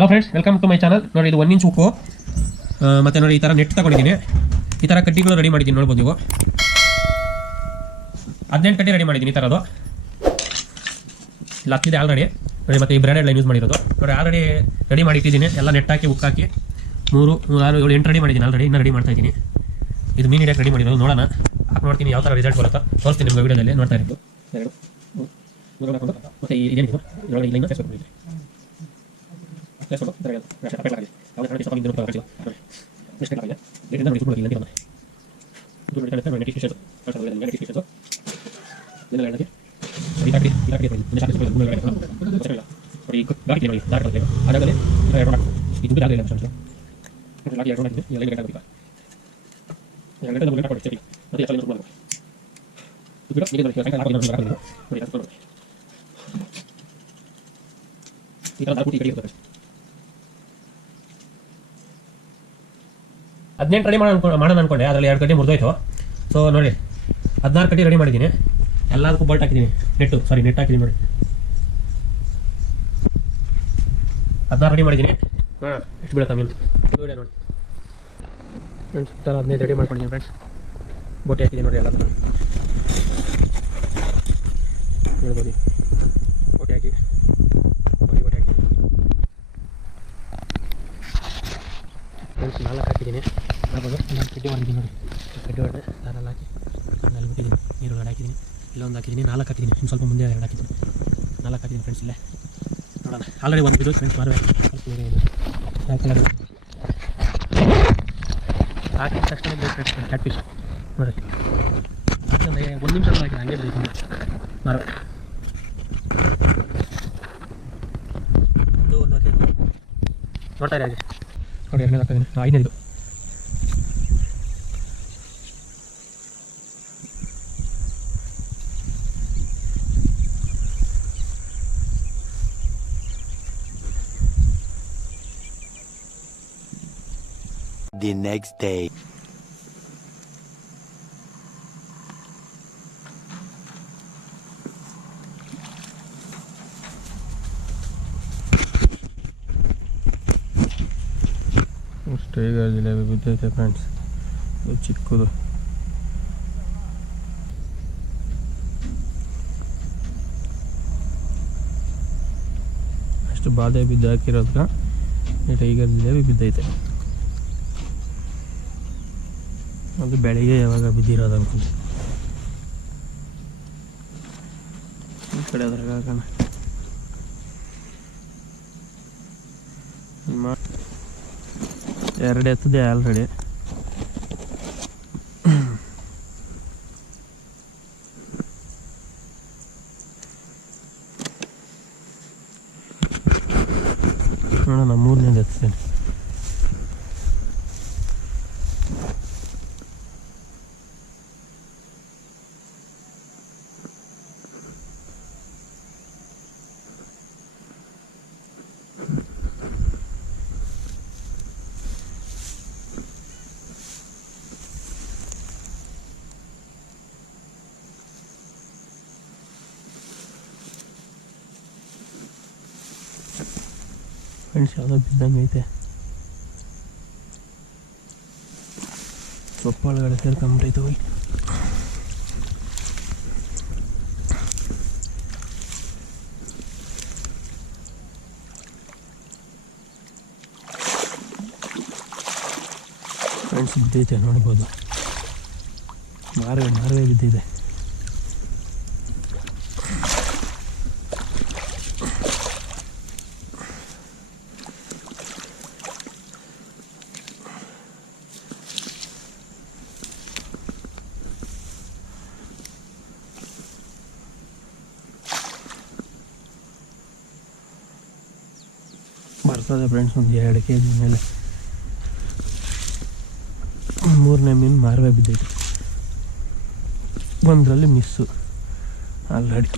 Hello friends, welcome to my channel. ನೋಡಿ, ಇದು 1 inch ಉಕ್ಕು ಮತ್ತು ನೋಡಿ ಈ ಥರ ನೆಟ್ ತಗೊಂಡಿದ್ದೀನಿ. ಈ ಥರ ಕಡ್ಡಿಗಳು ರೆಡಿ ಮಾಡಿದ್ದೀನಿ, ನೋಡ್ಬೋದು ನೀವು. 18 ಕಡ್ಡಿ ರೆಡಿ ಮಾಡಿದ್ದೀನಿ. ಈ ಥರದ್ದು ಇಲ್ಲ ಹತ್ತಿದೆ ಆಲ್ರೆಡಿ ನೋಡಿ. ಮತ್ತು ಈ ಬ್ರಾಂಡೆಡ್ ಲೈನ್ ಯೂಸ್ ಮಾಡಿರೋದು ನೋಡಿ. ಆಲ್ರೆಡಿ ರೆಡಿ ಮಾಡಿ ಇಟ್ಟಿದ್ದೀನಿ. ಎಲ್ಲ ನೆಟ್ ಹಾಕಿ ಉಕ್ಕು ಹಾಕಿ 3, 6, 7, 8 ರೆಡಿ ಮಾಡಿದ್ದೀನಿ ಆಲ್ರೆಡಿ. ಇನ್ನೂ ರೆಡಿ ಮಾಡ್ತಾ ಇದ್ದೀನಿ. ಇದು ಮೀನ್ ಹಿಡಿಯೋಕೆ ರೆಡಿ ಮಾಡಿರೋದು. ನೋಡೋಣ, ಹಾಕಿ ನೋಡ್ತೀನಿ ಯಾವ ಥರ ರಿಸಲ್ಟ್ ಬರುತ್ತಾ ತೋರಿಸ್ತೀನಿ ನಿಮಗೆ ವೀಡಿಯೋದಲ್ಲಿ. ನೋಡ್ತಾ ಇರೋದು 2 ಹಾಕೊಂಡು ಮತ್ತು ಇದೇನಿದೆ ಇದರೊಳಗೆ ಇಲ್ಲಿಂದ ಸೇರಿಸ್ಬೇಕು. ಹದಿನೆಂಟು ರೆಡಿ ಮಾಡೋಣ ಅನ್ಕೊಂಡೆ, ಅದರಲ್ಲಿ 2 ಕಡ್ಡಿ ಮುರಿದೋಯ್ತು. ಸೊ ನೋಡಿ, 16 ಕಡ್ಡಿ ರೆಡಿ ಮಾಡಿದ್ದೀನಿ. ಎಲ್ಲದಕ್ಕೂ ಬೋಲ್ಟ್ ಹಾಕಿದ್ದೀನಿ. ನೆಟ್ ಹಾಕಿದ್ದೀನಿ ನೋಡಿ. 16 ರೆಡಿ ಮಾಡಿದ್ದೀನಿ. ಎಷ್ಟು ಬೀಳುತ್ತಾ ಮೀನು ನೋಡಿ ಫ್ರೆಂಡ್ಸ್. 15 ರೆಡಿ ಮಾಡ್ಕೊಂಡಿದ್ದೀನಿ ಫ್ರೆಂಡ್ಸ್. ಬೋಟಿ ಹಾಕಿದ್ದೀನಿ ನೋಡಿ. ಎಲ್ಲ ಹೇಳ್ಬೋದು. ಬೋಟಿ ಹಾಕಿ ಬೋಟಿ ಹಾಕಿದ್ದೀನಿ ಫ್ರೆಂಡ್ಸ್. 4 ಹಾಕಿದ್ದೀನಿ. ನೋಡ್ಬೋದು, 4 ಕಡ್ಡಿ ಹೊಡೆದಿದ್ದೀನಿ ನೋಡಿ. ಕಡ್ಡಿ ಹೊಡೆದು ದಾರಲ್ಲಿ ಹಾಕಿ ಅಲ್ಲಿ ಬಿಟ್ಟಿದ್ದೀನಿ. ನೀರೊಳಗಡೆ ಹಾಕಿದ್ದೀನಿ. ಇಲ್ಲೊಂದು ಹಾಕಿದ್ದೀನಿ. 4 ಹಾಕಿದ್ದೀನಿ. ಇನ್ನು ಸ್ವಲ್ಪ ಮುಂದೆ 2 ಹಾಕಿದ್ದೀನಿ. 4 ಹಾಕಿದ್ದೀನಿ ಫ್ರೆಂಡ್ಸ್. ಇಲ್ಲೇ ನೋಡೋಣ. ಆಲ್ರೆಡಿ ಒಂದು ಬಿದ್ದು ಫ್ರೆಂಡ್ಸ್. ಮಾರುವೆ ಕಲರ್ ಹಾಕಿದ ತಕ್ಷಣ ಫ್ರೆಂಡ್ಸ್ ಕ್ಯಾಟ್ ಫಿಶ್ ನೋಡಿ. ಯಾಕಂದರೆ 1 ನಿಮಿಷ ಹಾಕಿ ಹಂಗೆ ಬೆಳೀತೀನಿ ಮಾರುವೆ. ಒಂದು ಹಾಕಿ ನೋಡ್ತಾ ಇರಿ ಹಾಗೆ ನೋಡಿ. 2 ಹಾಕಿದ್ದೀನಿ. 5 The next day. Tiger jalebi ಬಿದ್ದೈತೆ ಫ್ರೆಂಡ್ಸ್. ಚಿಕ್ಕದು ಅಷ್ಟು ಬಾಧೆ ಬಿದ್ದು ಹಾಕಿರೋದ್ಕ ಟೈಗರ್ ಜಿಲೇಬಿ ಬಿದ್ದೈತೆ. ಅದು ಬೆಳಿಗ್ಗೆ ಯಾವಾಗ ಬಿದ್ದಿರೋದು ಅನ್ಕೊಂಡು ಈ ಕಡೆ ಅದ್ರಾಗ ಹಾಕೋಣ. 2 ಎತ್ತದೆ ಆಲ್ರೆಡಿ. ನೋಡೋಣ, 3ನೇದು ಎತ್ತೇನೆ. ಫ್ರೆಂಡ್ಸ್, ಯಾವುದೋ ಬಿದ್ದಂಗೆ ಐತೆ. ಸೊಪ್ಪು ಒಳಗಡೆ ಸೇರ್ಕೊಂಬಿಟ್ಟೈತೆ ಹೋಗಿ. ಫ್ರೆಂಡ್ಸ್, ಬಿದ್ದೈತೆ ನೋಡ್ಬೋದು. ಮಾರುವೆ ಬಿದ್ದಿದೆ. ಬರ್ತದೆ ಫ್ರೆಂಡ್ಸ್, ಒಂದು 2 kg ಮೇಲೆ. 3ನೇ ಮೀನು ಮಾರುವೆ ಬಿದ್ದೈತೆ. 1ರಲ್ಲಿ ಮಿಸ್ಸು ಆಲ್ರೆಡಿ.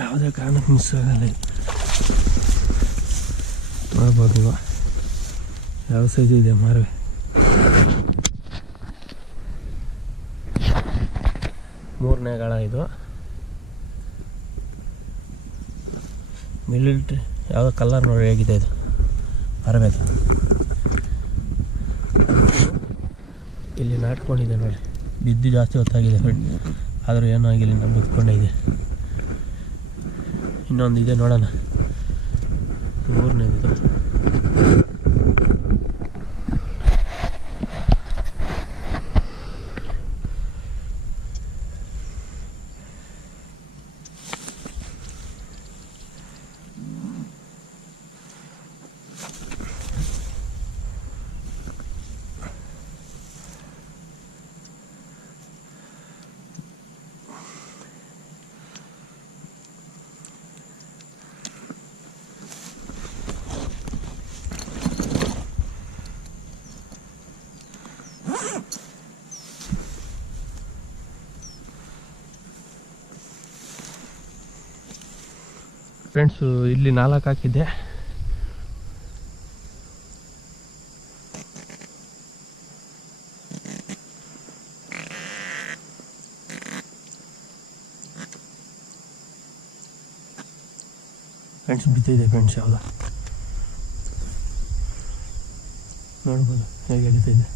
ಯಾವುದೇ ಕಾರಣಕ್ಕೆ ಮಿಸ್ ಆಗಲ್ಲ. ನೋಡ್ಬೋದು ನೀವು ಯಾವ ಸೈಜ್ ಇದೆ ಮಾರುವೆ. ಮೂರನೇ ಗಾಳ ಇದು. ಮಿಲಿಟ್ರಿ ಯಾವುದೋ ಕಲರ್ ನೋಡಿ ಹೇಗಿದೆ ಇದು ಮಾರಬೇಕು. ಇಲ್ಲಿ ನಾಟ್ಕೊಂಡಿದೆ ನೋಡಿ, ಬಿದ್ದು ಜಾಸ್ತಿ ಹೊತ್ತಾಗಿದೆ ಫ್ರೆಂಡ್, ಆದರೂ ಏನೂ ಆಗಿಲ್ಲ, ನಾವು ಬಿದ್ಕೊಂಡೇ ಇದೆ. ಇನ್ನೊಂದು ಇದೆ ನೋಡೋಣ, ಮೂರನೇದು. ಫ್ರೆಂಡ್ಸು ಇಲ್ಲಿ 4 ಹಾಕಿದ್ದೆ. ಫ್ರೆಂಡ್ಸ್ ಬಿದ್ದಿದೆ ಫ್ರೆಂಡ್ಸ್, ಯಾವುದು ನೋಡ್ಬೋದು ಹೇಗೆ ಎಳಿತಿದೆ.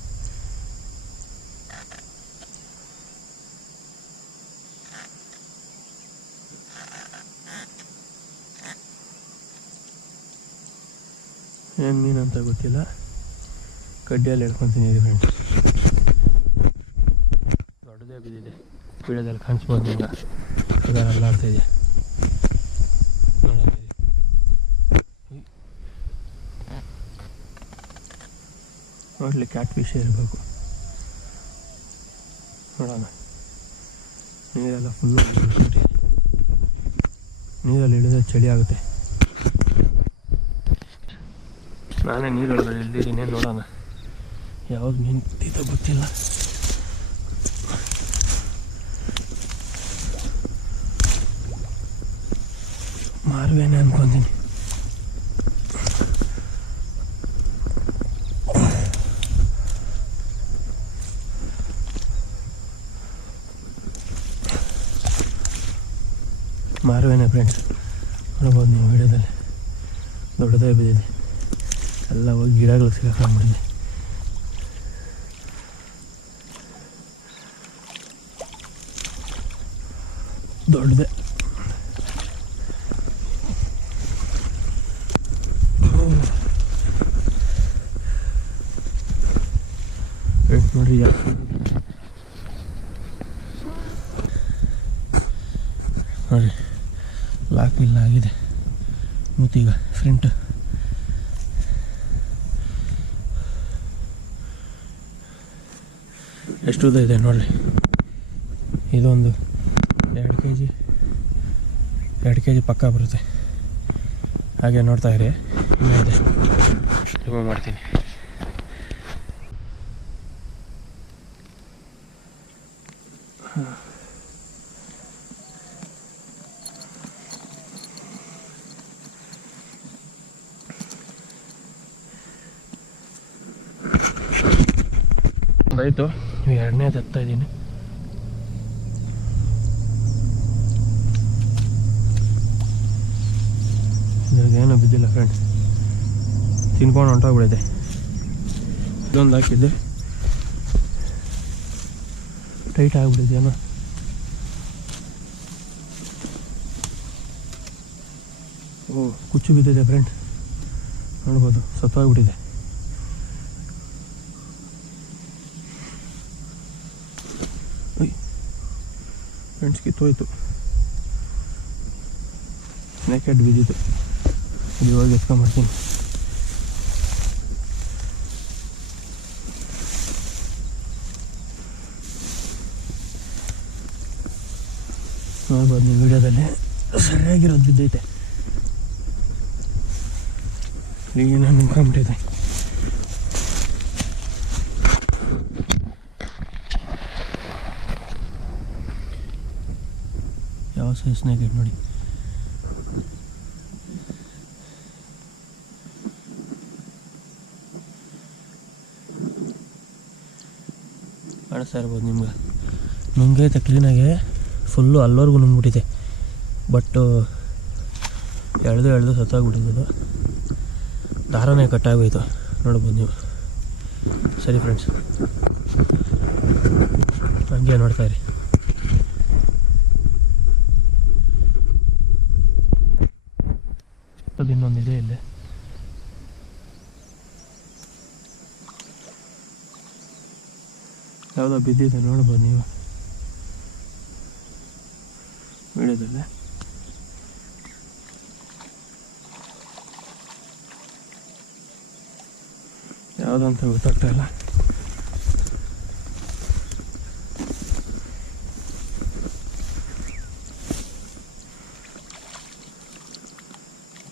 ಏನು ಮೀನು ಅಂತ ಗೊತ್ತಿಲ್ಲ, ಕಡ್ಡಿಯಲ್ಲಿ ಹಿಡ್ಕೊತೀನಿ ಫ್ರೆಂಡ್ಸ್. ದೊಡ್ಡದೇ ಬಿದ್ದಿದೆ, ವಿಡಿಯೋದಲ್ಲಿ ಕಾಣಿಸ್ಬೋದು ಈಗ, ಇದೆಲ್ಲ ಅಲ್ಲಾಡ್ತಾಯಿದೆ ನೋಡಲಿ. ಕ್ಯಾಟ್ ಫಿಶ್ ಇರಬೇಕು, ನೋಡೋಣ. ನೀರೆಲ್ಲ ಫುಲ್ಲು ನೀರಲ್ಲಿ ಇಳಿದ್ರೆ ಚಳಿ ಆಗುತ್ತೆ. ನಾನೇ ನೀರೊಳಗಡೆ ಇಳಿದಿದ್ದೀನಿ, ನೋಡೋಣ ಯಾವ್ದು ಮೀನು ಬಿದ್ದಿದೆ ಗೊತ್ತಿಲ್ಲ. ಮಾರುವೇನೆ ಅನ್ಕೊಂತೀನಿ. ಮಾರುವೇನೆ ಫ್ರೆಂಡ್ಸ್, ನೋಡ್ಬೋದು ನೀವು ವಿಡಿಯೋದಲ್ಲಿ ದೊಡ್ಡದಾಗಿ ಬಿದ್ದಿದೆ. ಎಲ್ಲ ಹೋಗಿ ಗಿಡಗಳು ಸಿಗಾಕೊಂಡ್ಬಿಟ್ಟಿದೆ. ದೊಡ್ಡದೆ ನೋಡ್ರಿ, ನೋಡಿ ಲಾಕ್ ಇಲ್ಲ ಆಗಿದೆ ಮೂತೀಗ ಫ್ರಂಟ್. ಎಷ್ಟು ಉದ್ದ ಇದೆ ನೋಡ್ರಿ, ಇದೊಂದು 2 kg ಪಕ್ಕ ಬರುತ್ತೆ. ಹಾಗೆ ನೋಡ್ತಾ ಇರಿ, ಇದೆ ರಿಮೂವ್ ಮಾಡ್ತೀನಿ. ಆಯಿತು, 2ನೇದು ಎತ್ತಾ ಇದ್ದೀನಿ. ಇದ್ರಾಗೇನೂ ಬಿದ್ದಿಲ್ಲ ಫ್ರೆಂಡ್ಸ್, ತಿನ್ಕೊಂಡು ಹೊಂಟೋಗ್ಬಿಡಿದೆ. ಇದೊಂದು ಹಾಕಿದ್ದೆ, ಟೈಟ್ ಆಗಿಬಿಟ್ಟಿದೆಯೇನೋ. ಓ, ಕುಚ್ಚು ಬಿದ್ದಿದೆ ಫ್ರೆಂಡ್, ನೋಡ್ಬೋದು ಸತ್ತೋಗ್ಬಿಟ್ಟಿದೆ. ಫ್ರೆಂಡ್ಸ್ ಕಿತ್ತೋಯ್ತು, ನೆಕೆಟ್ ಬಿದ್ದಿತ್ತು. ಇಲ್ಲಿ ಹೋಗಿ ಎತ್ಕೊಂಡ್ಬರ್ತೀನಿ. ನೋಡ್ಬೋದು ನೀವು ವಿಡಿಯೋದಲ್ಲಿ ಸರಿಯಾಗಿರೋದು ಬಿದ್ದೈತೆ. ಈಗ ನಾನು ನಿಂತ್ಕೊಂಡ್ಬಿಟ್ಟಿದ್ದೆ. ಯಾವ ಸೈಜ್ ನೆಕೆಟ್ ನೋಡಿ. ಕಾಣಿಸ್ತಾ ಇರ್ಬೋದು ನಿಮ್ಗೆ. ನುಂಗೈತೆ ಕ್ಲೀನಾಗೆ, ಫುಲ್ಲು ಅಲ್ಲವರೆಗೂ ನುಂಗ್ಬಿಟ್ಟಿದೆ. ಬಟ್ಟು ಎಳೆದು ಸತ್ತೋಗ್ಬಿಟ್ಟಿದ್ದು, ದಾರನೇ ಕಟ್ಟಾಗೋಯ್ತು ನೋಡ್ಬೋದು ನೀವು. ಸರಿ ಫ್ರೆಂಡ್ಸ್, ಹಂಗೆ ನೋಡ್ತಾಯಿರಿ. ಅದು ಇನ್ನೊಂದಿದೆ ಇಲ್ಲೇ. ಯಾವುದೋ ಬಿದ್ದಿದೆ ನೋಡ್ಬೋದು ನೀವು ವಿಡಿಯೋದಲ್ಲೇ. ಯಾವುದಂತ ಗೊತ್ತಾಗ್ತಾ ಇಲ್ಲ.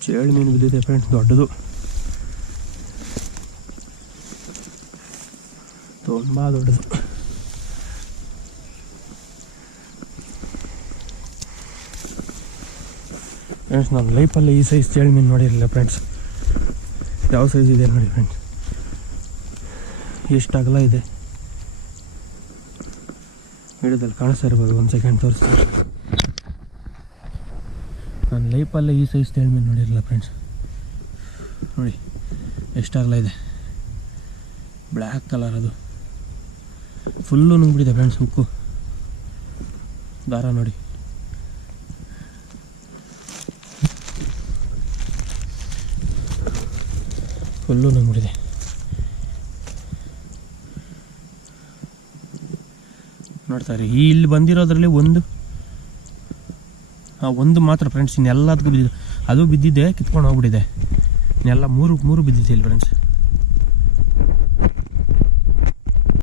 ಚೇಳು ಮೀನು ಬಿದ್ದಿದೆ ಫ್ರೆಂಡ್ಸ್, ದೊಡ್ಡದು, ತುಂಬ ದೊಡ್ಡದು. ಫ್ರೆಂಡ್ಸ್, ನಾನು ಲೈಫಲ್ಲಿ ಈ ಸೈಜ್ ಚೇಳು ಮೀನು ನೋಡಿರಲಿಲ್ಲ ಫ್ರೆಂಡ್ಸ್. ಯಾವ ಸೈಜ್ ಇದೆ ನೋಡಿ ಫ್ರೆಂಡ್ಸ್, ಎಷ್ಟು ಅಗಲ ಇದೆ. ವಿಡಿಯೋದಲ್ಲಿ ಕಾಣಿಸ್ತಾ ಇರ್ಬೋದು, ಒಂದು ಸೆಕೆಂಡ್ ತೋರಿಸ್ತೀನಿ. ನಾನು ಲೈಫಲ್ಲೇ ಈ ಸೈಜ್ ಚೇಳು ಮೀನು ನೋಡಿರಲಿಲ್ಲ ಫ್ರೆಂಡ್ಸ್. ನೋಡಿ ಎಷ್ಟು ಅಗಲ ಇದೆ, ಬ್ಲ್ಯಾಕ್ ಕಲರ್, ಅದು ಫುಲ್ಲು ನುಂಗ್ಬಿಟ್ಟಿದೆ ಫ್ರೆಂಡ್ಸ್. ಹುಕ್ಕು ದಾರ ನೋಡಿ, ಫುಲ್ಲು ನುಂಗ್ಬಿಟ್ಟಿದೆ. ನೋಡ್ತಾರೆ ಇಲ್ಲಿ ಬಂದಿರೋದ್ರಲ್ಲಿ ಒಂದು ಮಾತ್ರ ಫ್ರೆಂಡ್ಸ್, ಇನ್ನೆಲ್ಲದಕ್ಕೂ ಬಿದ್ದಿದೆ. ಅದು ಬಿದ್ದಿದ್ದೆ ಕಿತ್ಕೊಂಡು ಹೋಗ್ಬಿಟ್ಟಿದೆ. ಇನ್ನೆಲ್ಲ ಮೂರು ಬಿದ್ದಿದೆ ಇಲ್ಲಿ ಫ್ರೆಂಡ್ಸ್.